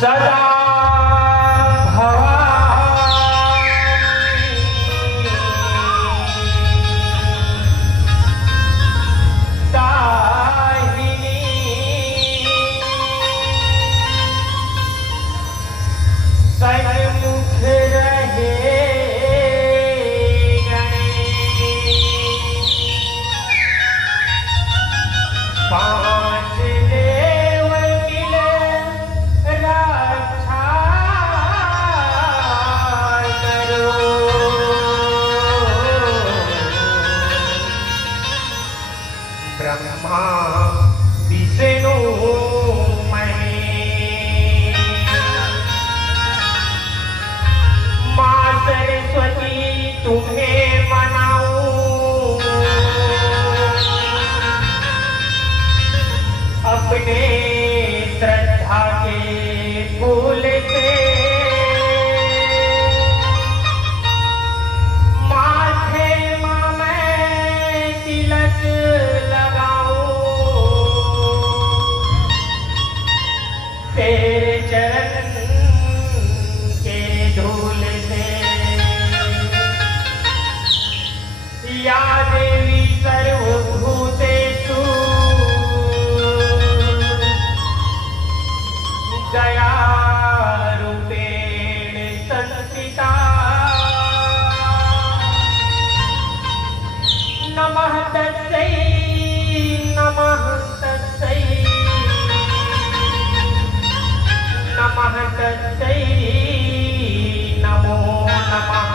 सदा ब्रह्मा विष्णु महेश, मां सरस्वती तुम्हें मनाऊं अपने श्रद्धा के फूल से। माथे मां मैं तिलक तेरे चरण के धूल से। या देवी सर्वभूतेषु दया रूपेण संस्थिता। नमः तस्यै नमः तस्यै नमः तस्यै नमो नमः।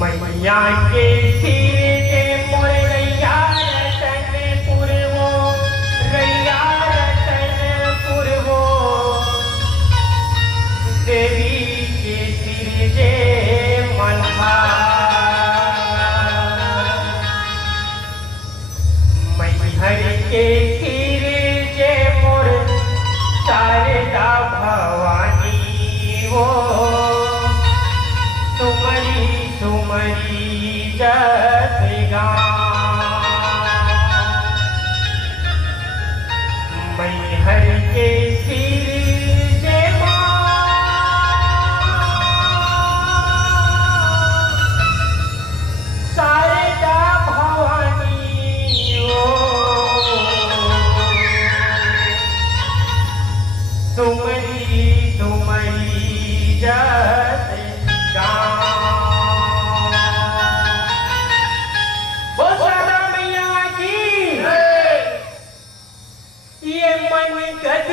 मैया के सिर के मोर रैया रतन पुरवो, रैया रतन पुरवो। देवी के सिर जे मनवा, मैहर के सिर जे मोर शारदा भवानी हो। सुमरी सुमरी जस गाऊं। मैहर के सिर जे शारदा भवानी हो। सुमरी सुमरी जस गाऊं। बोल शारदा मैया की। ये मन गद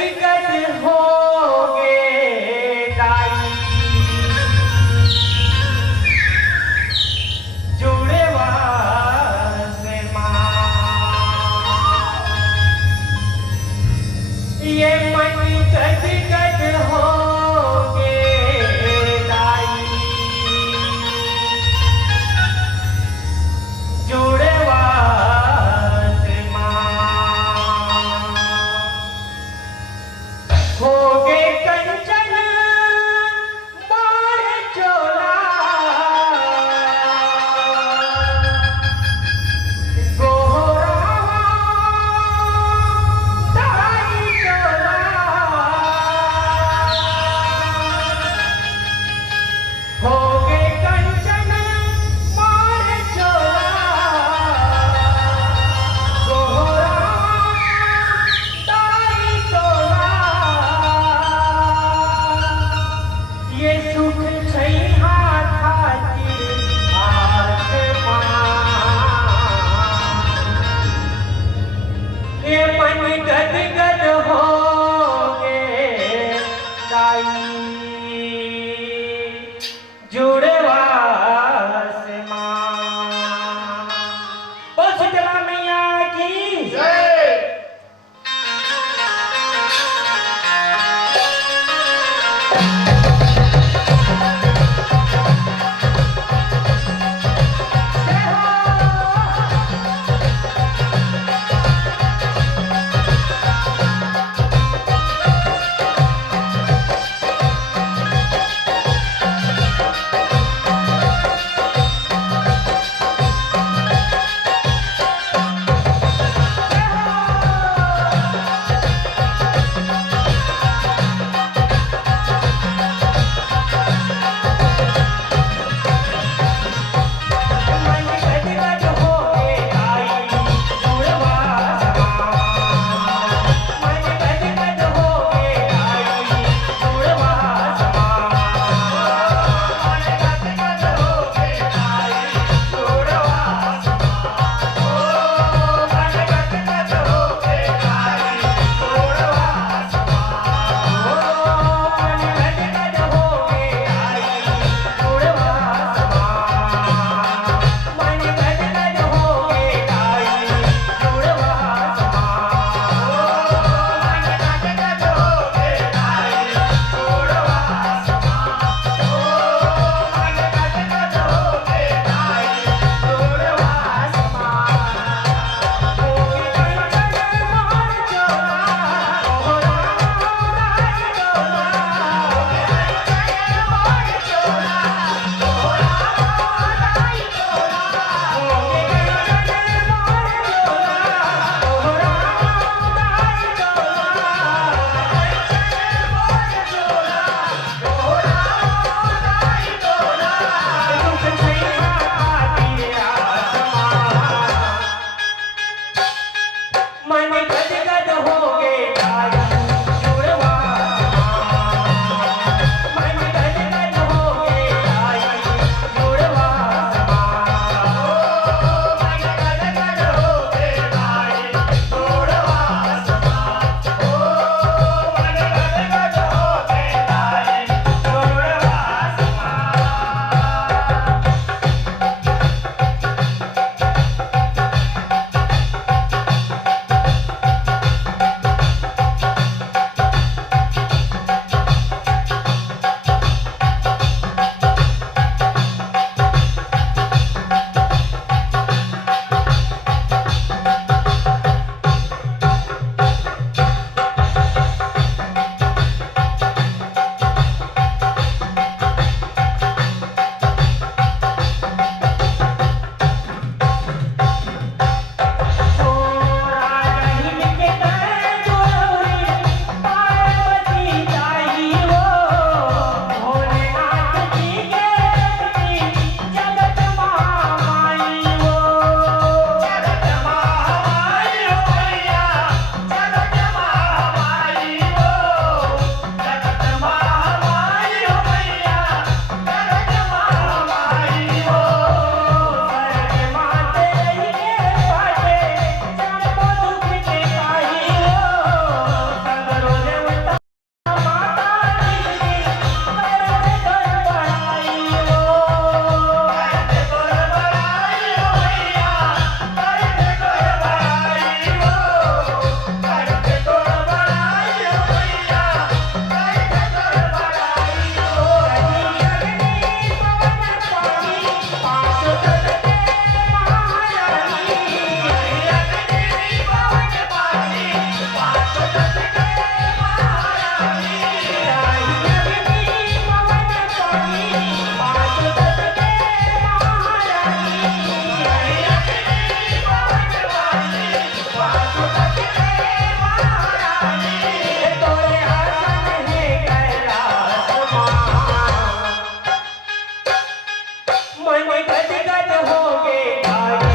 मन गदगद हो गए ताई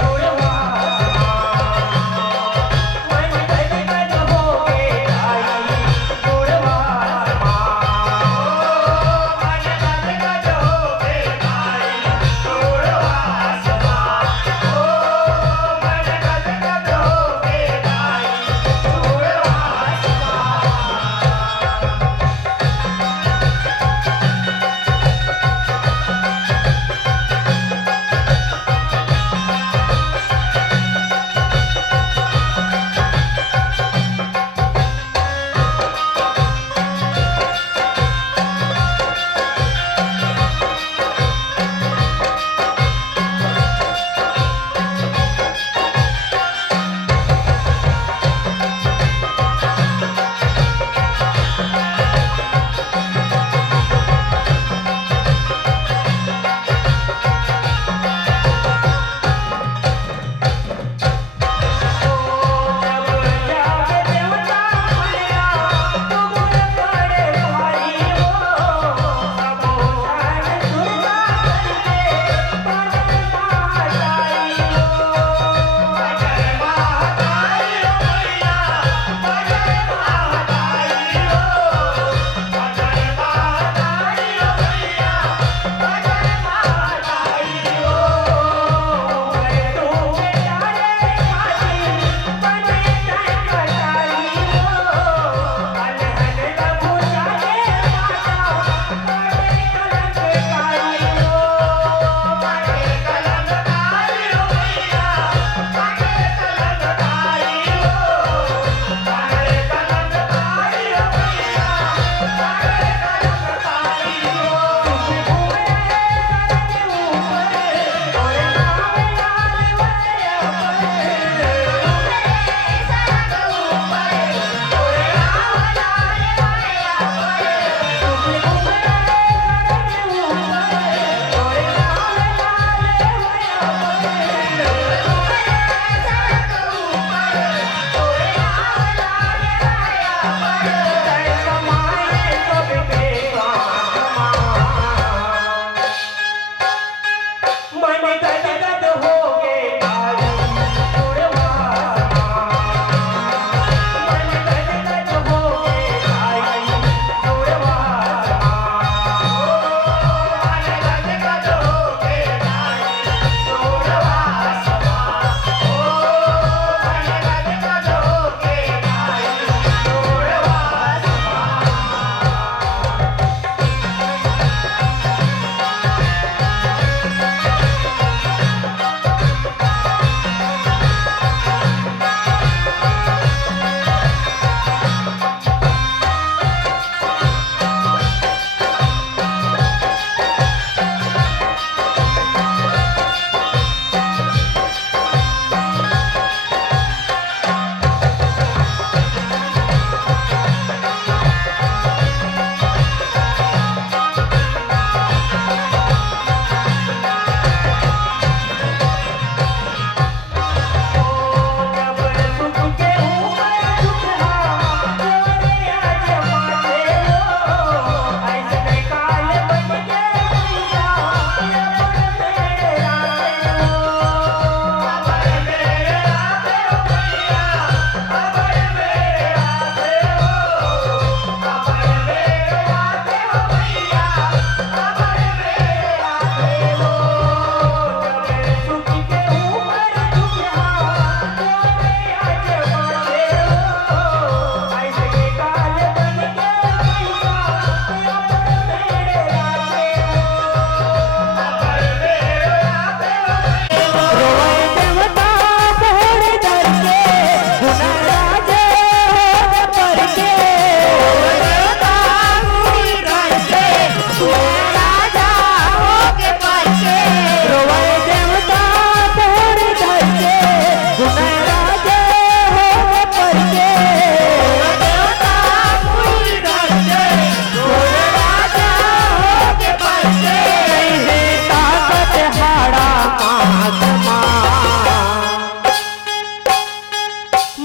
जुड़वा मन गदगद हो गए ताई जुड़वा मन गदगद हो गए ताई जुड़वा मन गदगद हो गए ताई जुड़वा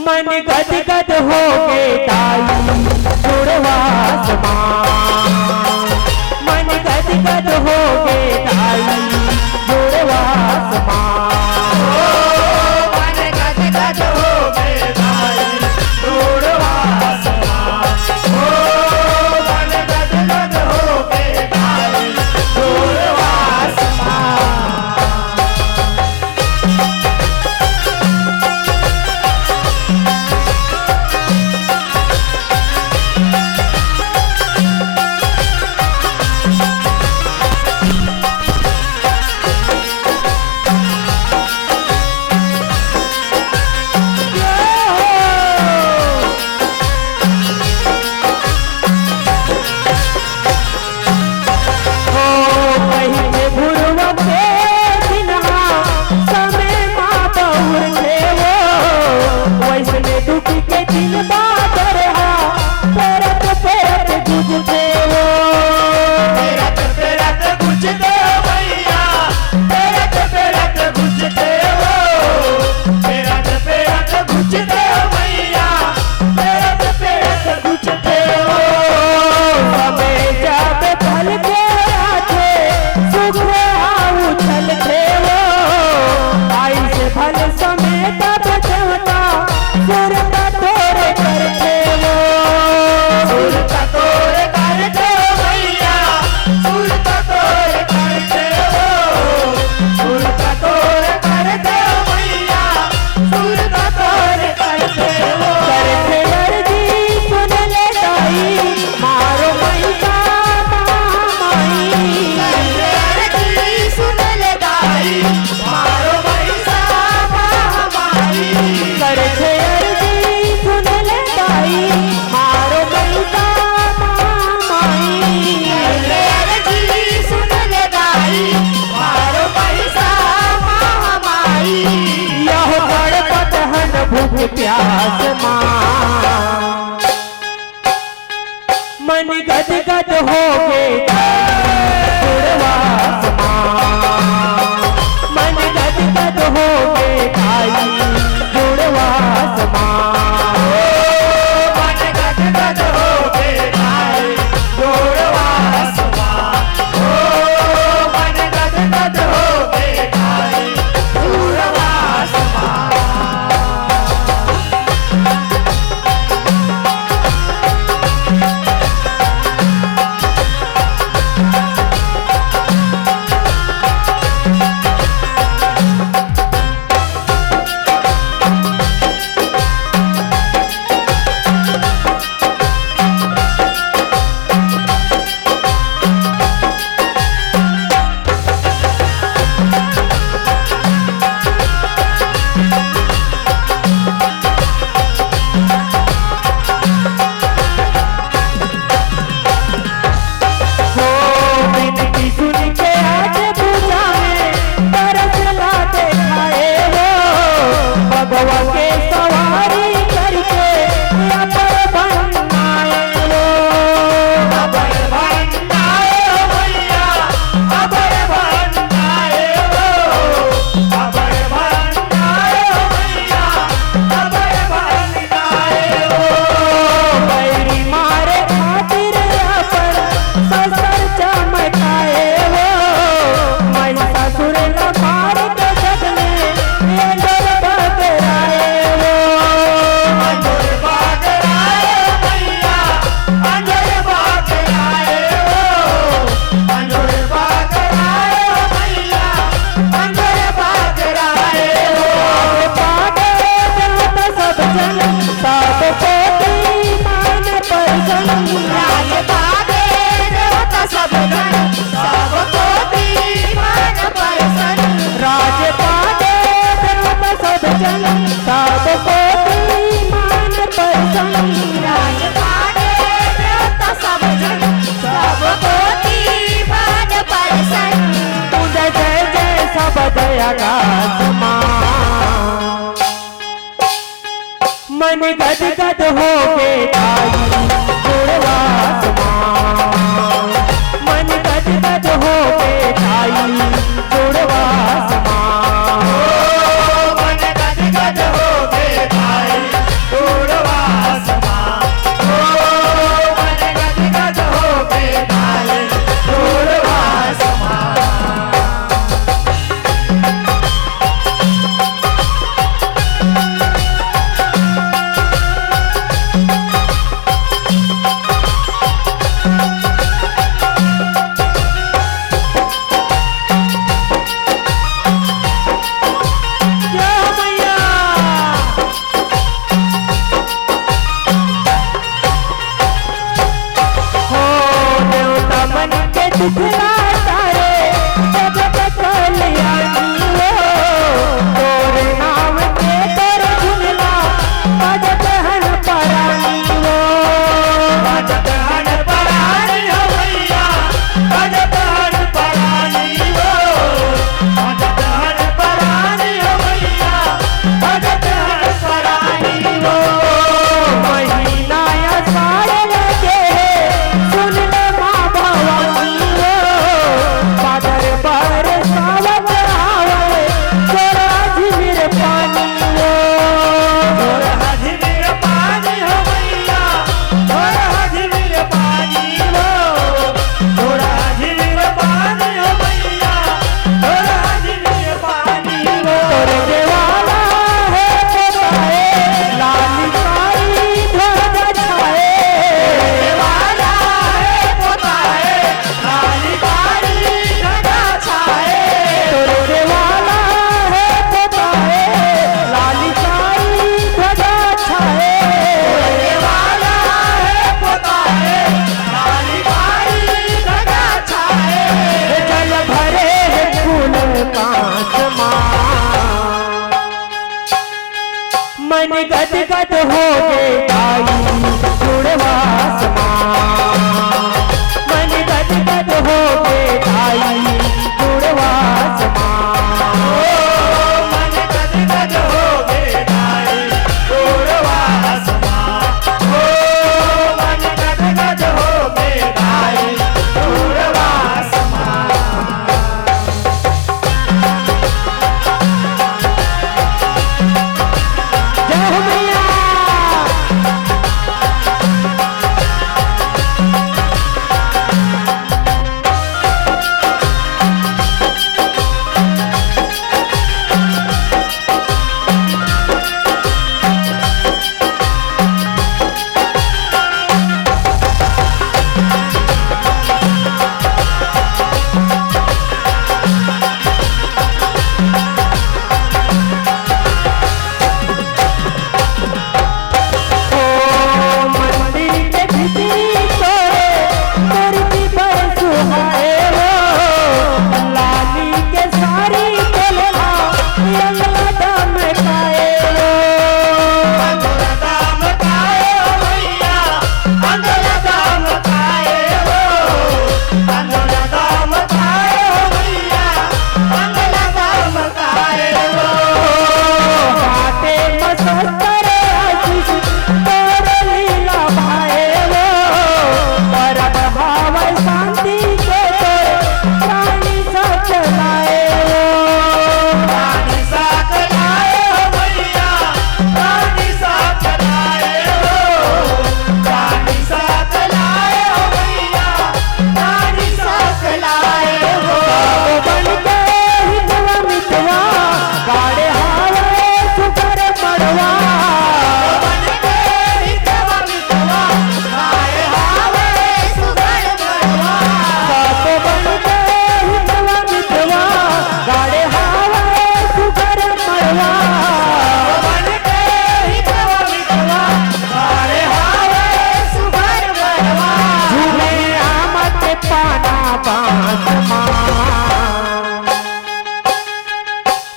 मन गदगद हो गे ताई जुड़वा समान मन गदगद हो गे ताई हो गे जुड़वा आसमां मन गदगद हो गे ताई जुड़वा आसमां मन गदगद हो गे ताई जुड़वा आसमां मन गदगद हो गे ताई जुड़वा आसमां मन गदगद हो गे ताई जुड़वा आसमां मन गदगद हो गे ताई जुड़वा आसमां मन गदगद हो गे ताई जुड़वा आसमां मन गदगद हो गे ताई जुड़वा आसमां मन गदगद हो गे ताई जुड़वा आसमां मन गदगद हो गे ताई जुड़वा आसमां मन गदगद हो गे ताई जुड़वा आसमां मन गदगद हो गे ताई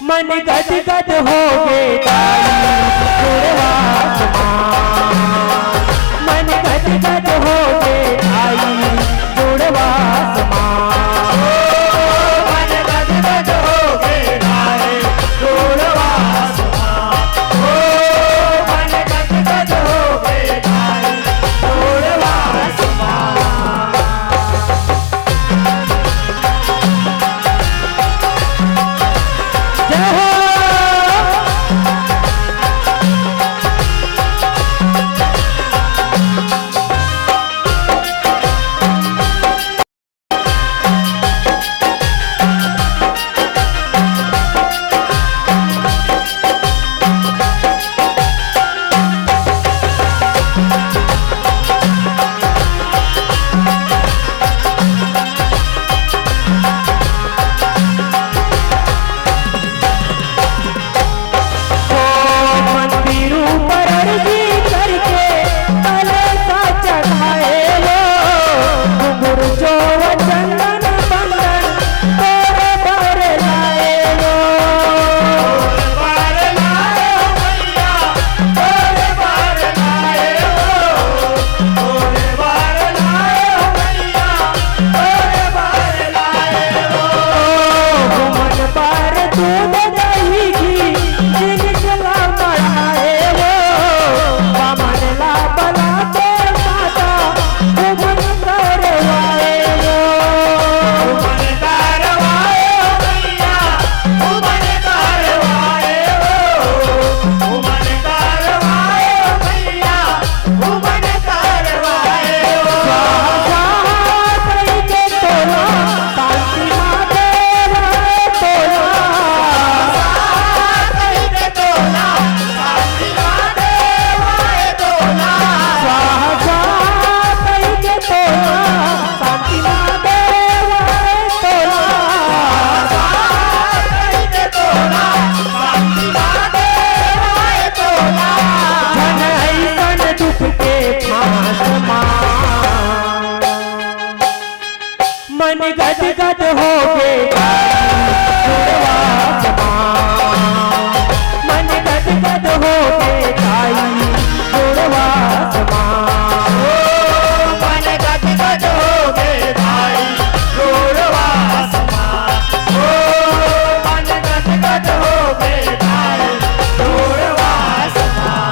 मन गद गद हो गे दाई जुड़वा आसमां मन गद गद हो गे दाई जुड़वा आसमां मन गद गद हो गे दाई जुड़वा आसमां मन गद गद हो गे दाई जुड़वा आसमां जय हो मन गद गद हो गे जुड़वा आसमां मन गद गद हो गे दाई जुड़वा आसमां मन गद गद हो गे दाई जुड़वा आसमां मन गद गद हो गे दाई जुड़वा आसमां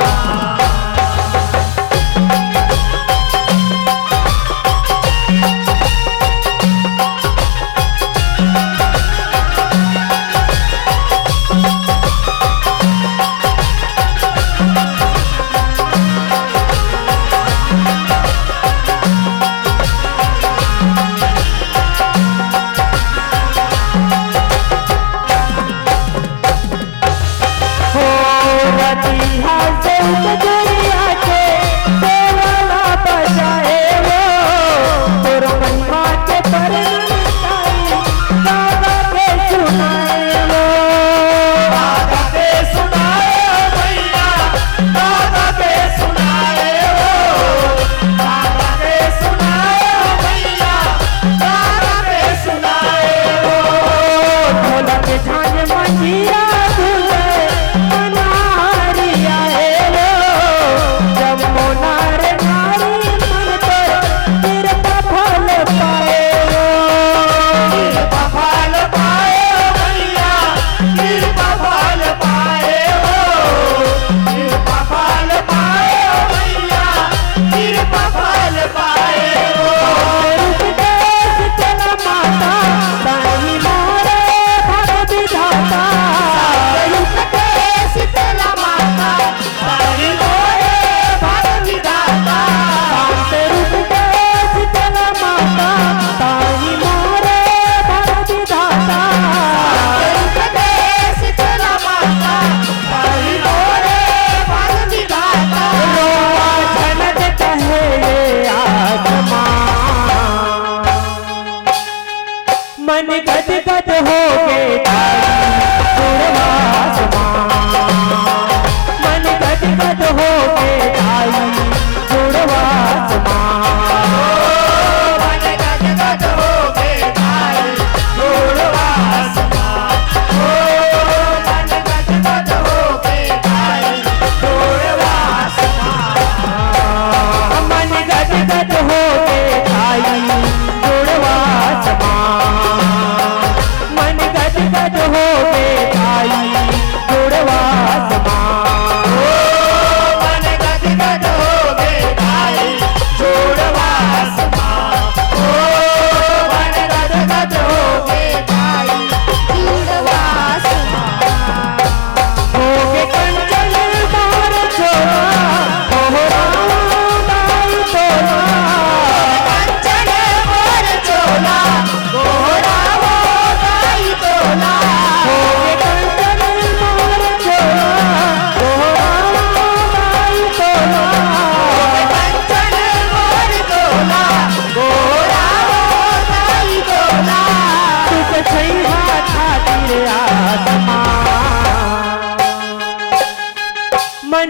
माता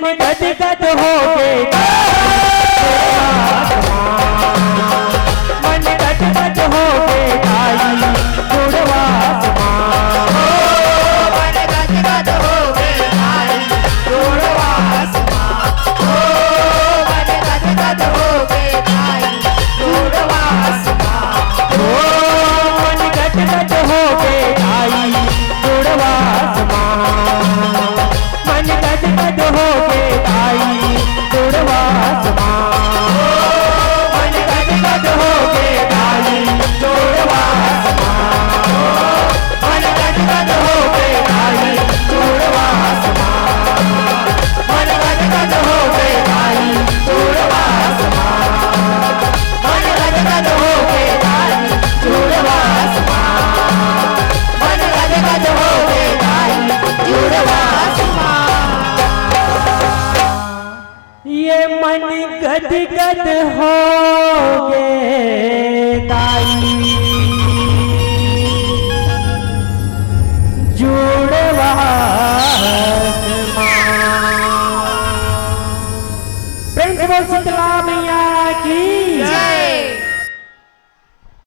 मन गद गद हो गए मन गद गद हो गए ताई जुड़वा मन गद गद हो गए ताई जुड़वा आसमां मन गद गद हो गए ताई जुड़वा आसमां मन गद गद हो गए ताई जुड़वा मन गद गद हो गए ताई जुड़वा मन गद गद हो गए ताई जुड़वा मन गद गद हो गए ताई जुड़वा मन गद गद हो गए ताई जुड़वा मन गद गद हो गए ताई जुड़वा मन गद गद हो गए ताई जुड़वा ये मन गद गद हो गए ताई जुड़वा प्रेम से बोल शीतला मैया